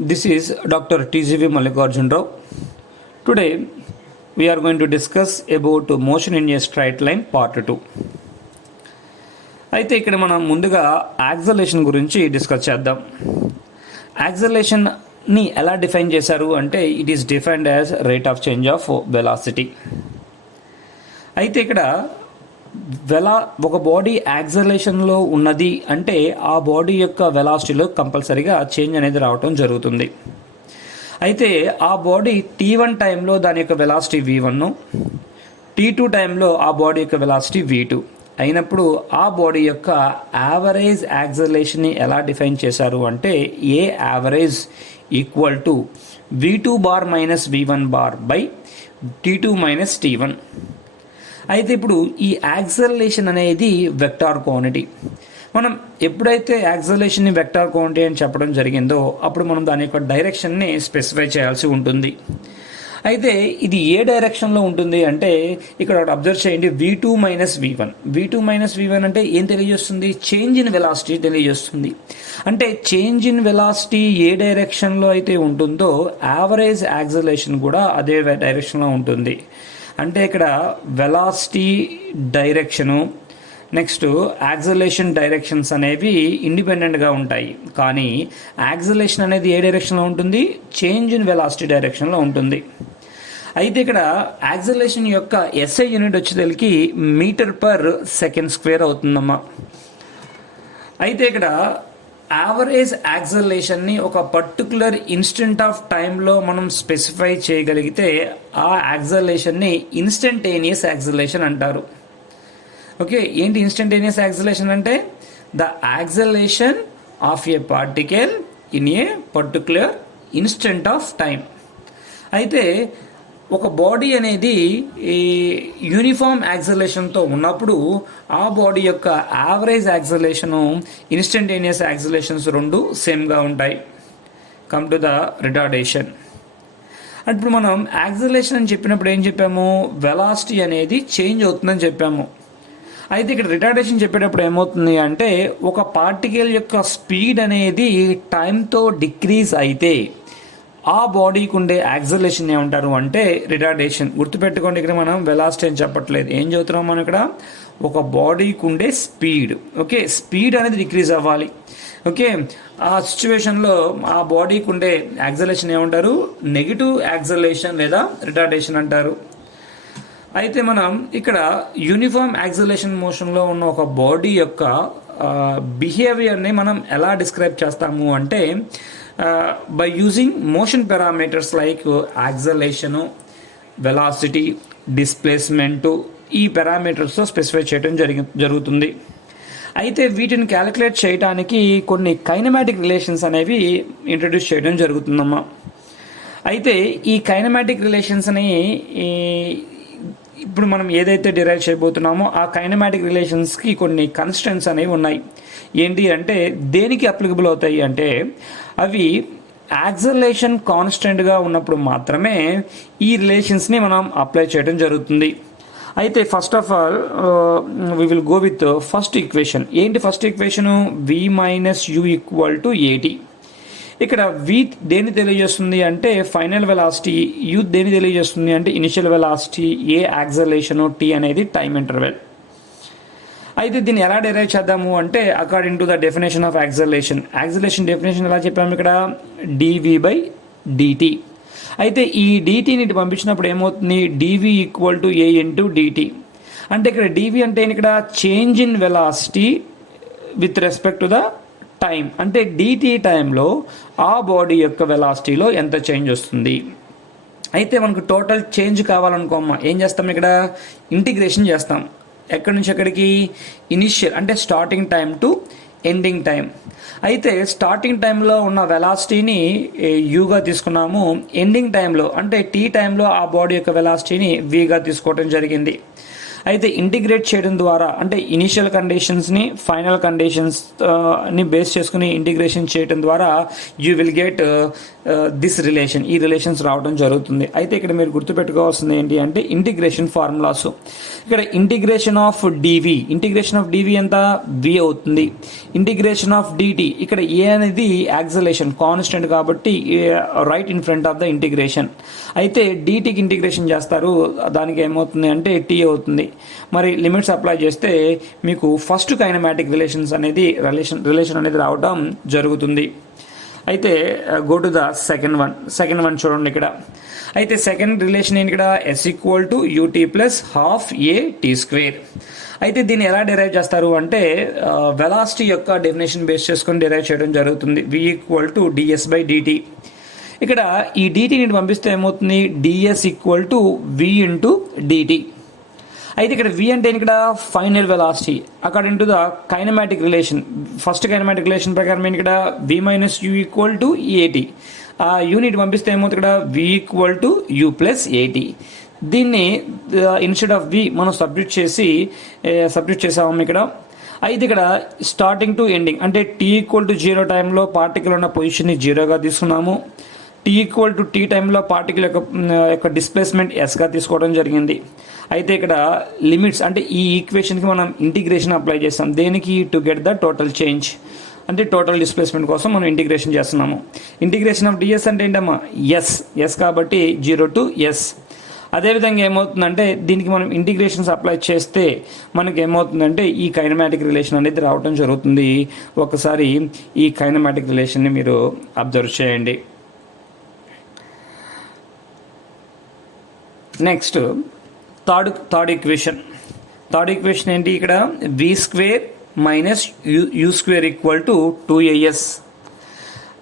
This is Dr. TGV Mallikarjun Rao. Today we are going to discuss about motion in a straight line part 2. అయితే ఇక్కడ మనం ముందుగా acceleration గురించి discuss చేద్దాం. Acceleration ని ఎలా డిఫైన్ చేశారు అంటే it is defined as rate of change of velocity. అయితే ఇక్కడ ఒక బాడీ యాక్సలరేషన్లో ఉన్నది అంటే ఆ బాడీ యొక్క వెలాసిటీలో కంపల్సరీగా చేంజ్ అనేది రావటం జరుగుతుంది. అయితే ఆ బాడీ T1 టైంలో దాని యొక్క వెలాసిటీ V1, T2 టైంలో ఆ బాడీ యొక్క వెలాసిటీ V2 అయినప్పుడు ఆ బాడీ యొక్క యావరేజ్ యాక్సలరేషన్ని ఎలా డిఫైన్ చేశారు అంటే a average equal to V2 bar minus V1 bar by T2 minus T1. అయితే ఇప్పుడు ఈ యాక్సలరేషన్ అనేది వెక్టార్ క్వాంటిటీ. మనం ఎప్పుడైతే యాక్సలరేషన్ని వెక్టార్ క్వాంటిటీ అని చెప్పడం జరిగిందో అప్పుడు మనం దాని యొక్క డైరెక్షన్ని స్పెసిఫై చేయాల్సి ఉంటుంది. అయితే ఇది ఏ డైరెక్షన్లో ఉంటుంది అంటే ఇక్కడ ఒకటి అబ్జర్వ్ చేయండి, V2 minus V1. V2 minus V1 అంటే ఏం తెలియజేస్తుంది? చేంజ్ ఇన్ వెలాసిటీ తెలియజేస్తుంది. అంటే చేంజ్ ఇన్ వెలాసిటీ ఏ డైరెక్షన్లో అయితే ఉంటుందో యావరేజ్ యాక్సలరేషన్ కూడా అదే డైరెక్షన్లో ఉంటుంది. అంటే ఇక్కడ velocity direction next acceleration directions అనేవి ఇండిపెండెంట్గా ఉంటాయి. కానీ యాక్సలరేషన్ అనేది ఏ డైరెక్షన్లో ఉంటుంది? చేంజ్ ఇన్ వెలాసిటీ డైరెక్షన్లో ఉంటుంది. అయితే ఇక్కడ యాక్సలరేషన్ యొక్క SI యూనిట్ వచ్చేసరికి మీటర్ పర్ సెకండ్ స్క్వేర్ అవుతుందమ్మా. అయితే ఇక్కడ యావరేజ్ యాక్సలరేషన్ని ఒక పర్టికులర్ ఇన్స్టెంట్ ఆఫ్ టైంలో మనం స్పెసిఫై చేయగలిగితే ఆ యాక్సలరేషన్ని ఇన్స్టంటేనియస్ యాక్సలరేషన్ అంటారు. ఓకే, ఏంటి ఇన్స్టంటేనియస్ యాక్సలరేషన్ అంటే? The acceleration of A particle in a particular instant of time. అయితే ఒక బాడీ అనేది ఈ యూనిఫామ్ యాక్సలరేషన్తో ఉన్నప్పుడు ఆ బాడీ యొక్క యావరేజ్ యాక్సలరేషను ఇన్స్టంటేనియస్ యాక్సలరేషన్స్ రెండు సేమ్గా ఉంటాయి. Come to the retardation. ఇప్పుడు మనం యాక్సలరేషన్ అని చెప్పినప్పుడు ఏం చెప్పాము? వెలాసిటీ అనేది చేంజ్ అవుతుందని చెప్పాము. అయితే ఇక్కడ రిటార్డేషన్ చెప్పేటప్పుడు ఏమవుతుంది అంటే ఒక పార్టికల్ యొక్క స్పీడ్ అనేది టైంతో డిక్రీజ్ అయితే ఆ బాడీకి ఉండే యాక్సలరేషన్ ఏమంటారు అంటే రిటార్డేషన్. గుర్తుపెట్టుకోండి, ఇక్కడ మనం వెలాసిటీ అని చెప్పట్లేదు. ఏం చదువుతున్నాం మనం ఇక్కడ? ఒక బాడీకి ఉండే స్పీడ్. ఓకే, స్పీడ్ అనేది డిక్రీజ్ అవ్వాలి. ఓకే, ఆ సిచ్యువేషన్లో ఆ బాడీకి ఉండే యాక్సలరేషన్ ఏమంటారు? నెగిటివ్ యాక్సలరేషన్ లేదా రిటార్డేషన్ అంటారు. అయితే మనం ఇక్కడ యూనిఫామ్ యాక్సలరేషన్ మోషన్లో ఉన్న ఒక బాడీ యొక్క బిహేవియర్ని మనం ఎలా డిస్క్రైబ్ చేస్తాము అంటే by using motion parameters like acceleration, velocity, displacement ఈ పారామీటర్స్తో స్పెసిఫై చేయడం జరుగుతుంది. అయితే వీటిని క్యాలిక్యులేట్ చేయడానికి కొన్ని కైనమాటిక్ రిలేషన్స్ అనేవి ఇంట్రడ్యూస్ చేయడం జరుగుతుందమ్మా. అయితే ఈ కైనమాటిక్ రిలేషన్స్ అని ఇప్పుడు మనం ఏదైతే డిరైవ్ చేయబోతున్నామో ఆ కైనమాటిక్ రిలేషన్స్కి కొన్ని కన్స్టెంట్స్ అనేవి ఉన్నాయి. ఏంటి అంటే దేనికి అప్లికబుల్ అవుతాయి అంటే అవి యాక్సలరేషన్ కాన్స్టెంట్గా ఉన్నప్పుడు మాత్రమే ఈ రిలేషన్స్ని మనం అప్లై చేయడం జరుగుతుంది. అయితే first of all we will go with first equation. ఏంటి first equation? V minus U equal to AT. ఇక్కడ V దేన్ని తెలియజేస్తుంది అంటే ఫైనల్ వెలాసిటీ, U దేన్ని తెలియజేస్తుంది అంటే initial velocity, A acceleration, T అనేది టైం ఇంటర్వెల్. అయితే దీన్ని ఎలా డెరైవ్ చేద్దాము అంటే according to the definition of acceleration. Acceleration definition ఎలా చెప్పాము ఇక్కడ? dV/dt. అయితే ఈ dtని పంపించినప్పుడు ఏమవుతుంది? dV equal to A into dt. అంటే ఇక్కడ dV అంటే ఇక్కడ change in velocity with respect to the time. అంటే dt టైంలో ఆ బాడీ యొక్క వెలాసిటీలో ఎంత చేంజ్ వస్తుంది. అయితే మనకు టోటల్ చేంజ్ కావాలనుకోమ్మా ఏం చేస్తాం? ఇక్కడ ఇంటిగ్రేషన్ చేస్తాం. ఎక్కడి నుంచి ఎక్కడికి? ఇనిషియల్ అంటే starting time to ending time. అయితే స్టార్టింగ్ టైంలో ఉన్న వెలాసిటీని యూగా తీసుకున్నాము. ఎండింగ్ టైంలో అంటే T టైంలో ఆ బాడీ యొక్క వెలాసిటీని Vగా తీసుకోవడం జరిగింది. అయితే ఇంటిగ్రేట్ చేయడం ద్వారా అంటే ఇనిషియల్ కండిషన్స్ని ఫైనల్ కండిషన్స్ని బేస్ చేసుకుని ఇంటిగ్రేషన్ చేయడం ద్వారా you will get this relation, ఈ రిలేషన్స్ రావడం జరుగుతుంది. అయితే ఇక్కడ మీరు గుర్తుపెట్టుకోవాల్సింది ఏంటి అంటే ఇంటిగ్రేషన్ ఫార్ములాస్. ఇక్కడ integration of DV, integration of DV ఎంత వి అవుతుంది. ఇంటిగ్రేషన్ ఆఫ్ డిటి, ఇక్కడ ఏ అనేది యాక్సలేషన్ కాన్స్టెంట్ కాబట్టి right in front of the integration. అయితే డిటికి ఇంటిగ్రేషన్ చేస్తారు, దానికి ఏమవుతుంది అంటే టీ అవుతుంది. మరి లిమిట్స్ అప్లై చేస్తే మీకు ఫస్ట్ కైనమాటిక్ రిలేషన్ అనేది రావడం జరుగుతుంది. అయితే go to the second one చూడండి ఇక్కడ. అయితే సెకండ్ రిలేషన్ ఏంటి ఇక్కడ s equal to u t plus half a t square. అయితే దీన్ని ఎలా డిరైవ్ చేస్తారు అంటే వెలాసిటీ యొక్క డెఫినేషన్ బేస్ చేసుకొని డిరైవ్ చేయడం జరుగుతుంది. V equal to DS by DT. ఇక్కడ ఈ డిటిని పంపిస్తే ఏమవుతుంది DS equal to V into DT. అయితే ఇక్కడ వి అంటే ఇక్కడ final velocity according to the kinematic relation. First kinematic relation ప్రకారం ఇక్కడ V minus U equal to AT. ఆ యూనిట్ పంపిస్తే ఏమవుతుంది ఇక్కడ V equal to U plus AT. దీన్ని ఇన్స్టెడ్ ఆఫ్ వి మనం సబ్స్టిట్యూట్ చేసాము ఇక్కడ. అయితే ఇక్కడ స్టార్టింగ్ టు ఎండింగ్ అంటే టీ ఈక్వల్ టు 0 టైంలో పార్టికల్ ఉన్న పొజిషన్ని 0గా తీసుకున్నాము. టీ ఈక్వల్ టు టీ టైంలో పార్టికల్ యొక్క డిస్ప్లేస్మెంట్ ఎస్గా తీసుకోవడం జరిగింది. అయితే ఇక్కడ లిమిట్స్ అంటే ఈ ఈక్వేషన్కి మనం ఇంటిగ్రేషన్ అప్లై చేస్తాం. దేనికి to get the total change అంటే టోటల్ డిస్ప్లేస్మెంట్ కోసం మనం ఇంటిగ్రేషన్ చేస్తున్నాము. ఇంటిగ్రేషన్ ఆఫ్ డిఎస్ అంటే ఏంటమ్మా ఎస్ కాబట్టి 0 టు ఎస్. అదేవిధంగా ఏమవుతుందంటే దీనికి మనం ఇంటిగ్రేషన్స్ అప్లై చేస్తే మనకి ఏమవుతుందంటే ఈ కైనమాటిక్ రిలేషన్ అనేది రావడం జరుగుతుంది. ఒకసారి ఈ కైనమాటిక్ రిలేషన్ని మీరు అబ్జర్వ్ చేయండి. నెక్స్ట్ థర్డ్ ఈక్వేషన్ ఏంటి ఇక్కడ V square minus you square equal to 2as.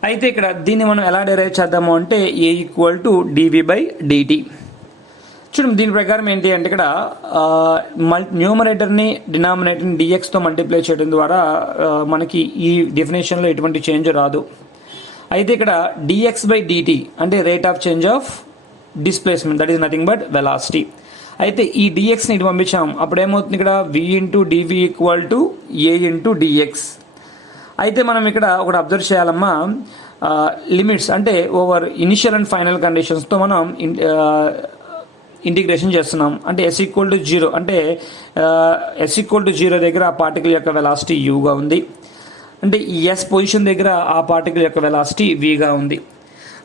అయితే ఇక్కడ దీన్ని మనం ఎలా డెరైవ్ చేద్దాము అంటే A equal to DV by DT. చూడండి దీని ప్రకారం ఏంటి అంటే ఇక్కడ న్యూమరేటర్ని డినామినేటర్ని డిఎక్స్తో మల్టిప్లై చేయడం ద్వారా మనకి ఈ డెఫినేషన్లో ఎటువంటి చేంజ్ రాదు. అయితే ఇక్కడ డిఎక్స్ బై డిటి అంటే rate of change of displacement, that is nothing but velocity. అయితే ఈ డిఎక్స్ని ఇటు పంపించాం, అప్పుడు ఏమవుతుంది ఇక్కడ V into DV equal to A into DX. అయితే మనం ఇక్కడ ఒకటి అబ్జర్వ్ చేయాలమ్మా, లిమిట్స్ అంటే ఓవర్ ఇనిషియల్ అండ్ ఫైనల్ కండిషన్స్తో మనం ఇంటిగ్రేషన్ చేస్తున్నాం. అంటే ఎస్ ఈక్వల్ టు 0 అంటే ఎస్ ఈక్వల్ టు 0 దగ్గర ఆ పార్టికల్ యొక్క వెలాసిటీ యూగా ఉంది. అంటే ఎస్ పొజిషన్ దగ్గర ఆ పార్టికల్ యొక్క వెలాసిటీ విగా ఉంది.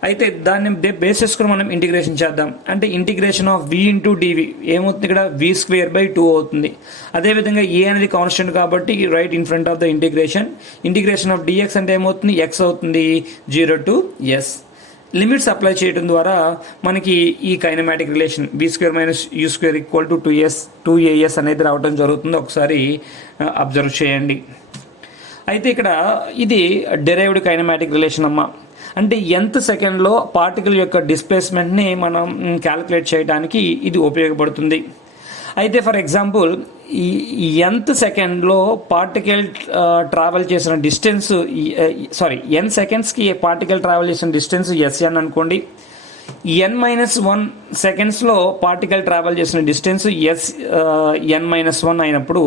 అయితే దాన్ని బేస్ చేసుకుని మనం ఇంటిగ్రేషన్ చేద్దాం. అంటే ఇంటిగ్రేషన్ ఆఫ్ వి ఇంటూ డివి ఏమవుతుంది ఇక్కడ వి స్క్వేర్ బై 2 అవుతుంది. అదేవిధంగా ఏ అనేది కాన్స్టెంట్ కాబట్టి right in front of the integration of d x అంటే ఏమవుతుంది ఎక్స్ అవుతుంది 0 టు ఎస్. లిమిట్స్ అప్లై చేయడం ద్వారా మనకి ఈ kinematic relation v square minus you square equal to 2as అనేది రావడం జరుగుతుంది. ఒకసారి అబ్జర్వ్ చేయండి. అయితే ఇక్కడ ఇది డెరైవ్డ్ కైనమాటిక్ రిలేషన్ అమ్మా. అంటే nth సెకండ్లో పార్టికల్ యొక్క డిస్ప్లేస్మెంట్ని మనం క్యాలిక్యులేట్ చేయడానికి ఇది ఉపయోగపడుతుంది. అయితే ఫర్ ఎగ్జాంపుల్ ఈ nth సెకండ్లో పార్టికల్ ట్రావెల్ చేసిన డిస్టెన్స్ n సెకండ్స్కి పార్టికల్ ట్రావెల్ చేసిన డిస్టెన్స్ SN అనుకోండి. n-1 సెకండ్స్లో పార్టికల్ ట్రావెల్ చేసిన డిస్టెన్స్ n-1 అయినప్పుడు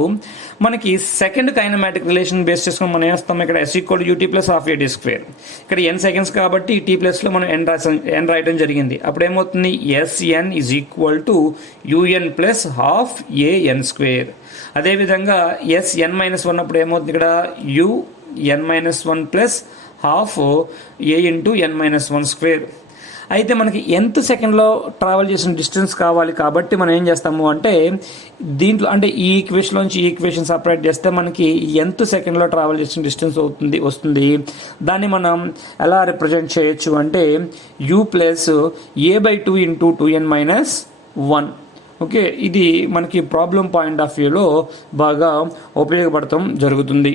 మనకి సెకండ్ కైనమాటిక్ రిలేషన్ బేస్ చేసుకుని మనం వేస్తాం ఇక్కడ s equal to u t plus half a t square. ఇక్కడ n సెకండ్స్ కాబట్టి టీ ప్లస్లో మనం n రాయడం జరిగింది. అప్పుడు ఏమవుతుంది SN is equal to UN plus half AN square. అదేవిధంగా SN-1 అప్పుడు ఏమవుతుంది ఇక్కడ UN-1 plus half A into N-1 square. అయితే మనకి nth సెకండ్లో ట్రావెల్ చేసిన డిస్టెన్స్ కావాలి కాబట్టి మనం ఏం చేస్తాము అంటే దీంట్లో అంటే ఈ ఈక్వేషన్లోంచి ఈ ఈక్వేషన్ సపరేట్ చేస్తే మనకి nth సెకండ్లో ట్రావెల్ చేసిన డిస్టెన్స్ వస్తుంది. దాన్ని మనం ఎలా రిప్రజెంట్ చేయొచ్చు అంటే you plus A/2 into 2n-1. Okay, ఇది మనకి ప్రాబ్లం పాయింట్ ఆఫ్ వ్యూలో బాగా ఉపయోగపడటం జరుగుతుంది.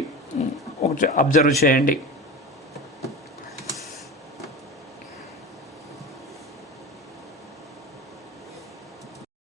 అబ్జర్వ్ చేయండి.